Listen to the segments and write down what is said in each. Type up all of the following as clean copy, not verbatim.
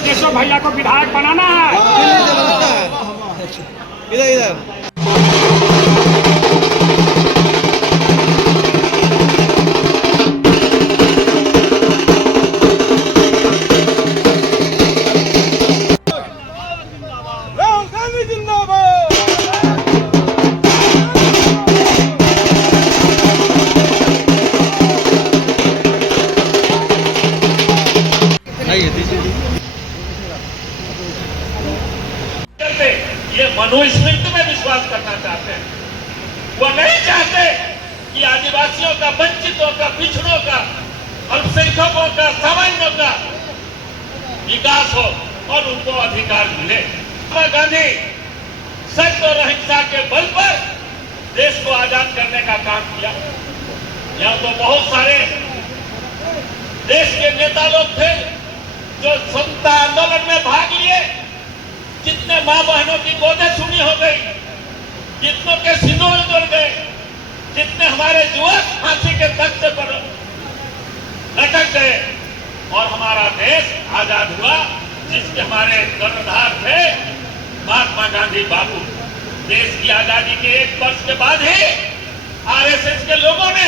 केशव भैया को विधायक बनाना है। इधर इधर ये मनुस्मृति में विश्वास करना चाहते हैं। वो नहीं चाहते कि आदिवासियों का, वंचितों का, पिछड़ों का, अल्पसंख्यकों का, सामान्यों का विकास हो और उनको अधिकार मिले। महात्मा गांधी सत्य और अहिंसा के बल पर देश को आजाद करने का काम किया। यहाँ तो बहुत सारे देश के नेता लोग थे जो स्वतंत्रता आंदोलन में भाग लिए। कितने मां बहनों की गोदें सुनी हो गई, कितनों के सिंदूर उड़ गए, कितने हमारे युवक फांसी के तख्ते पर लटक गए और हमारा देश आजाद हुआ, जिसके हमारे कर्णधार थे महात्मा गांधी बाबू। देश की आजादी के 1 वर्ष के बाद ही आरएसएस के लोगों ने,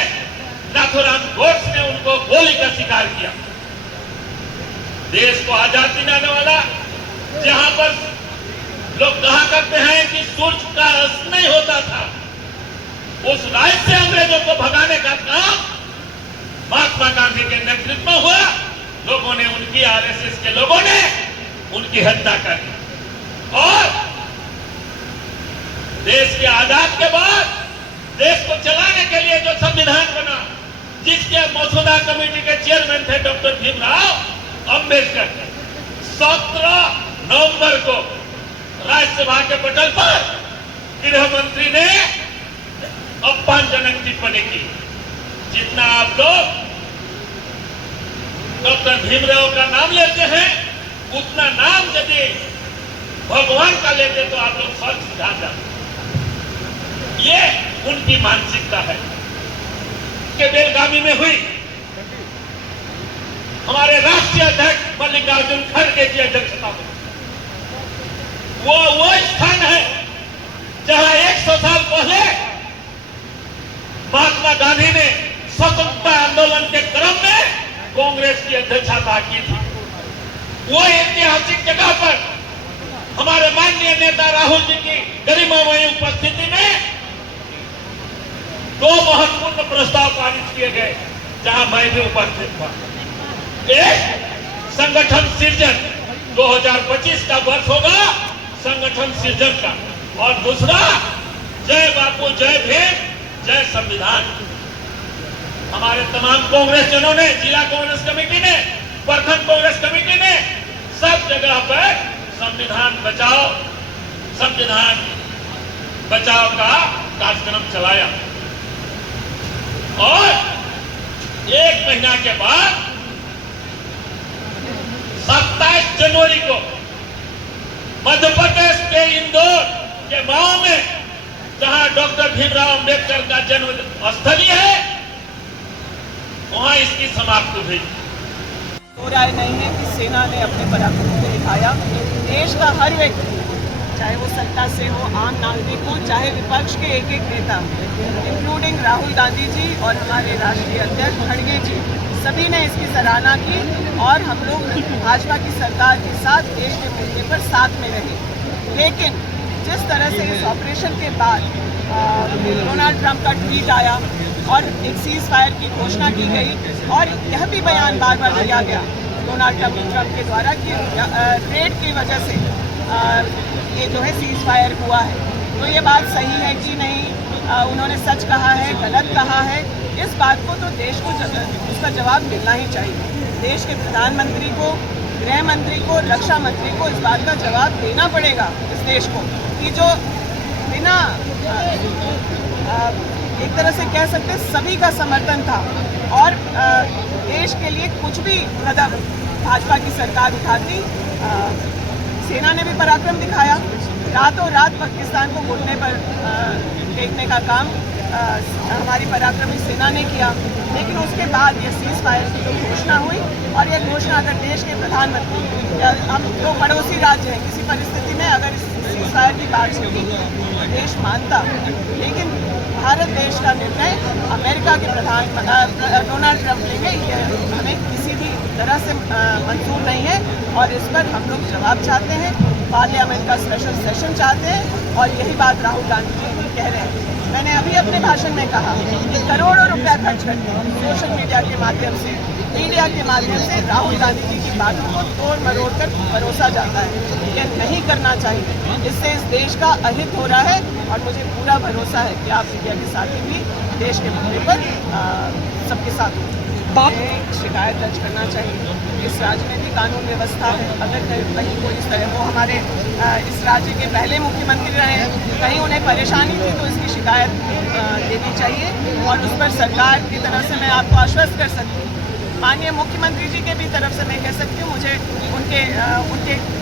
नाथुराम गोड्से ने उनको गोली का शिकार किया। देश को आजाद दिलाने वाला, जहां पर लोग कहा करते हैं कि सूर्य का अस्त नहीं होता था, उस राज्य से अंग्रेजों को भगाने का काम महात्मा गांधी के नेतृत्व में हुआ। लोगों ने, उनकी आरएसएस के लोगों ने उनकी हत्या कर दी और देश के आजाद के बाद देश को चलाने के लिए जो संविधान बना, जिसके मसौदा कमेटी के चेयरमैन थे डॉक्टर भीमराव अम्बेडकर, 17 नवंबर को राज्यसभा के पटल पर गृह मंत्री ने अपमानजनक टिप्पणी की। जितना आप लोग डॉक्टर भीमराव का नाम लेते हैं, उतना नाम यदि भगवान का लेते तो आप लोग फर्क सिखा जाते। ये उनकी मानसिकता है कि बेलगावी में हुई हमारे राष्ट्रीय अध्यक्ष मल्लिकार्जुन खड़गे की अध्यक्षता में। वो स्थान है जहां 100 साल पहले महात्मा गांधी ने स्वतंत्रता आंदोलन के क्रम में कांग्रेस की अध्यक्षता की थी। वो ऐतिहासिक जगह पर हमारे माननीय नेता राहुल जी की गरिमामयी उपस्थिति में 2 महत्वपूर्ण प्रस्ताव पारित किए गए, जहां मैं भी उपस्थित था। एक, संगठन सृजन, 2025 का वर्ष होगा संगठन सृजन का, और दूसरा, जय बापू, जय भीम, जय संविधान। हमारे तमाम कांग्रेस जनों ने, जिला कांग्रेस कमेटी ने, प्रखंड कांग्रेस कमेटी ने सब जगह पर संविधान बचाओ, संविधान बचाओ का कार्यक्रम चलाया। और 1 महीना के बाद 27 जनवरी को मध्य प्रदेश के इंदौर के गांव में, जहां डॉक्टर भीमराव अम्बेडकर का जन्म स्थली है, वहां इसकी समाप्ति हुई। तो राय नहीं है कि सेना ने अपने पराक्रम को दिखाया। देश का हर व्यक्ति, चाहे वो सत्ता से हो, आम नागरिक हो, चाहे विपक्ष के एक नेता, इंक्लूडिंग राहुल गांधी जी और हमारे राष्ट्रीय अध्यक्ष खड़गे जी, सभी ने इसकी सराहना की और हम लोग भाजपा की सरकार के साथ देश के मुद्दे पर साथ में रहे। लेकिन जिस तरह से इस ऑपरेशन के बाद डोनाल्ड ट्रंप का ट्वीट आया और एक सीज फायर की घोषणा की गई, और यह भी बयान बार बार दिया गया डोनाल्ड ट्रंप के द्वारा कि रेड की वजह से ये जो है सीज फायर हुआ है, तो ये बात सही है कि नहीं, उन्होंने सच कहा है, गलत कहा है, इस बात को तो देश को उसका जवाब मिलना ही चाहिए। देश के प्रधानमंत्री को, गृह मंत्री को, रक्षा मंत्री को इस बात का जवाब देना पड़ेगा इस देश को, कि जो बिना एक तरह से कह सकते सभी का समर्थन था और देश के लिए कुछ भी कदम भाजपा की सरकार उठाती, सेना ने भी पराक्रम दिखाया, रातों रात पाकिस्तान को घुटने पर टेकने का काम हमारी पराक्रमी सेना ने किया। लेकिन उसके बाद ये सीज फायर की जो घोषणा हुई, और ये घोषणा अगर देश के प्रधानमंत्री या हम जो पड़ोसी राज्य हैं किसी परिस्थिति में अगर इस सीज फायर की बात होती तो देश मानता, लेकिन भारत देश का निर्णय अमेरिका के डोनाल्ड ट्रंप लेंगे, ये हमें किसी भी तरह से मंजूर नहीं है। और इस पर हम लोग जवाब चाहते हैं, पार्लियामेंट का स्पेशल सेशन चाहते हैं, और यही बात राहुल गांधी जी भी कह रहे हैं। मैंने अभी अपने भाषण में कहा कि करोड़ों रुपया खर्च करके सोशल मीडिया के माध्यम से, मीडिया के माध्यम से राहुल गांधी जी की बातों को तोड़ मरोड़ कर परोसा जाता है। ये नहीं करना चाहिए, इससे इस देश का अहित हो रहा है। और मुझे पूरा भरोसा है कि आप मीडिया के साथ भी देश के मुद्दे पर सबके साथ शिकायत दर्ज करना चाहिए। इस राज्य में भी कानून व्यवस्था है, अगर कहीं कोई इस तरह वो हमारे इस राज्य के पहले मुख्यमंत्री रहे हैं, कहीं उन्हें परेशानी थी तो इसकी शिकायत देनी चाहिए। और उस पर सरकार की तरफ से मैं आपको आश्वस्त कर सकती हूँ, माननीय मुख्यमंत्री जी के भी तरफ से मैं कह सकती हूँ, मुझे उनके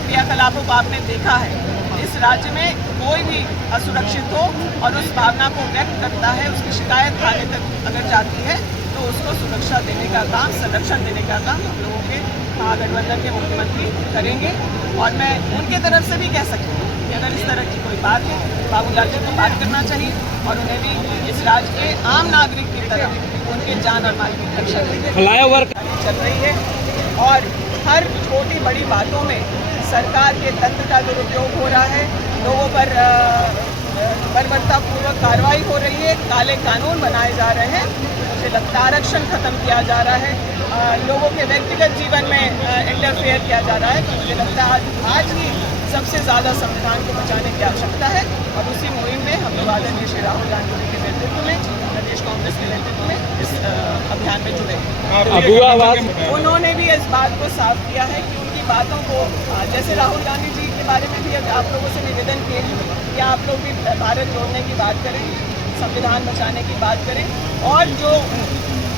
क्रियाकलापों को आपने देखा है। इस राज्य में कोई भी असुरक्षित हो और उस भावना को व्यक्त करता है, उसकी शिकायत थाने तक अगर जाती है तो उसको सुरक्षा देने का काम, संरक्षण देने का काम हम लोगों के महागठबंधन के मुख्यमंत्री करेंगे। और मैं उनके तरफ से भी कह सकती हूँ कि अगर इस तरह की कोई बात है, बाबूलाल जी को बात करना चाहिए और उन्हें भी इस राज्य के आम नागरिक की तरह उनके जान और माल की रक्षा चल रही है। और हर छोटी बड़ी बातों में सरकार के तंत्र का दुरुपयोग हो रहा है, लोगों पर बर्बरतापूर्वक कार्रवाई हो रही है, काले कानून बनाए जा रहे हैं, मुझे लगता है आरक्षण खत्म किया जा रहा है, लोगों के व्यक्तिगत जीवन में इंटरफेयर किया जा रहा है। तो मुझे लगता है आज ही सबसे ज़्यादा संविधान को बचाने की आवश्यकता है। और उसी मुहिम में हम लोग आदरणीय श्री राहुल गांधी जी के नेतृत्व में, प्रदेश कांग्रेस के नेतृत्व में इस अभियान में जुड़े। उन्होंने भी इस बात को साफ किया है कि उनकी बातों को, जैसे राहुल गांधी जी के बारे में भी आप लोगों से निवेदन किए कि आप लोग भी भारत जोड़ने की बात करें, संविधान बचाने की बात करें, और जो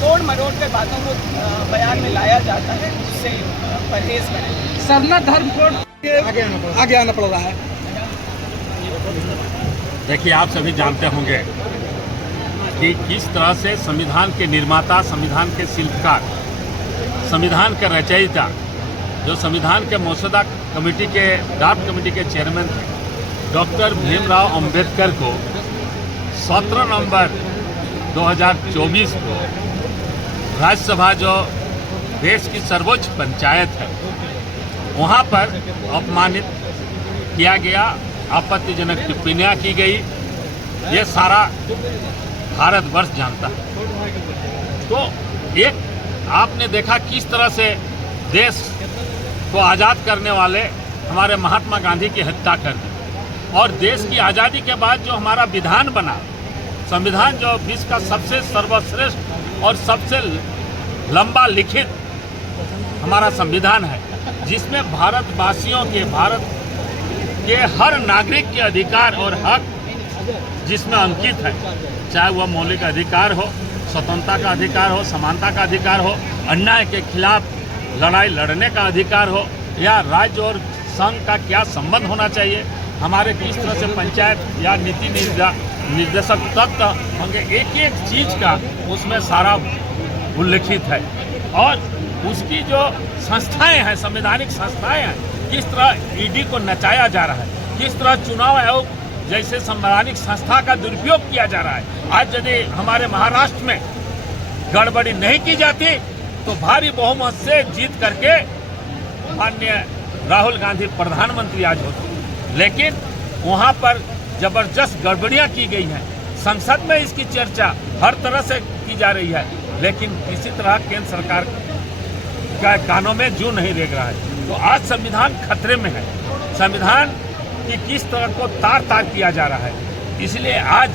तोड़ मरोड़ कर बातों को बयान में लाया जाता है उससे परहेज करें। सरना धर्म कोड आगे आना पड़ रहा है। देखिए, आप सभी जानते होंगे कि किस तरह से संविधान के निर्माता, संविधान के शिल्पकार, संविधान के रचयिता, जो संविधान के मसौदा कमेटी के ड्राफ्ट कमेटी के चेयरमैन थे, डॉक्टर भीमराव अंबेडकर को 17 नवंबर 2024 को राज्यसभा, जो देश की सर्वोच्च पंचायत है, वहाँ पर अपमानित किया गया, आपत्तिजनक टिप्पणियाँ की गई। ये सारा भारतवर्ष जानता है। तो एक आपने देखा किस तरह से देश को आज़ाद करने वाले हमारे महात्मा गांधी की हत्या कर दी, और देश की आज़ादी के बाद जो हमारा विधान बना, संविधान जो विश्व का सबसे सर्वश्रेष्ठ और सबसे लंबा लिखित हमारा संविधान है, जिसमें भारतवासियों के, भारत के हर नागरिक के अधिकार और हक जिसमें अंकित है, चाहे वह मौलिक अधिकार हो, स्वतंत्रता का अधिकार हो, समानता का अधिकार हो, अन्याय के खिलाफ लड़ाई लड़ने का अधिकार हो, या राज्य और संघ का क्या संबंध होना चाहिए, हमारे किस तरह से पंचायत या नीति निर्देशक तत्व होंगे, एक एक चीज़ का उसमें सारा उल्लिखित है। और उसकी जो संस्थाएं हैं, संवैधानिक संस्थाएं हैं, किस तरह ईडी को नचाया जा रहा है, किस तरह चुनाव आयोग जैसे संवैधानिक संस्था का दुरुपयोग किया जा रहा है। आज यदि हमारे महाराष्ट्र में गड़बड़ी नहीं की जाती तो भारी बहुमत से जीत करके माननीय राहुल गांधी प्रधानमंत्री आज होते, लेकिन वहाँ पर जबरदस्त गड़बड़ियाँ की गई हैं। संसद में इसकी चर्चा हर तरह से की जा रही है, लेकिन किसी तरह केंद्र सरकार का कानों में जू नहीं रेंग रहा है। तो आज संविधान खतरे में है, संविधान की किस तरह को तार तार किया जा रहा है। इसलिए आज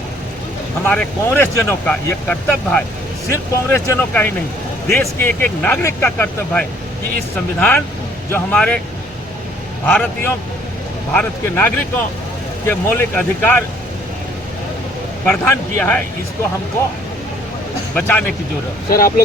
हमारे कांग्रेस जनों का ये कर्तव्य है, सिर्फ कांग्रेस जनों का ही नहीं, देश के एक एक नागरिक का कर्तव्य है कि इस संविधान जो हमारे भारत के नागरिकों के मौलिक अधिकार प्रदान किया है, इसको हमको बचाने की जरूरत है। सर, आप लोग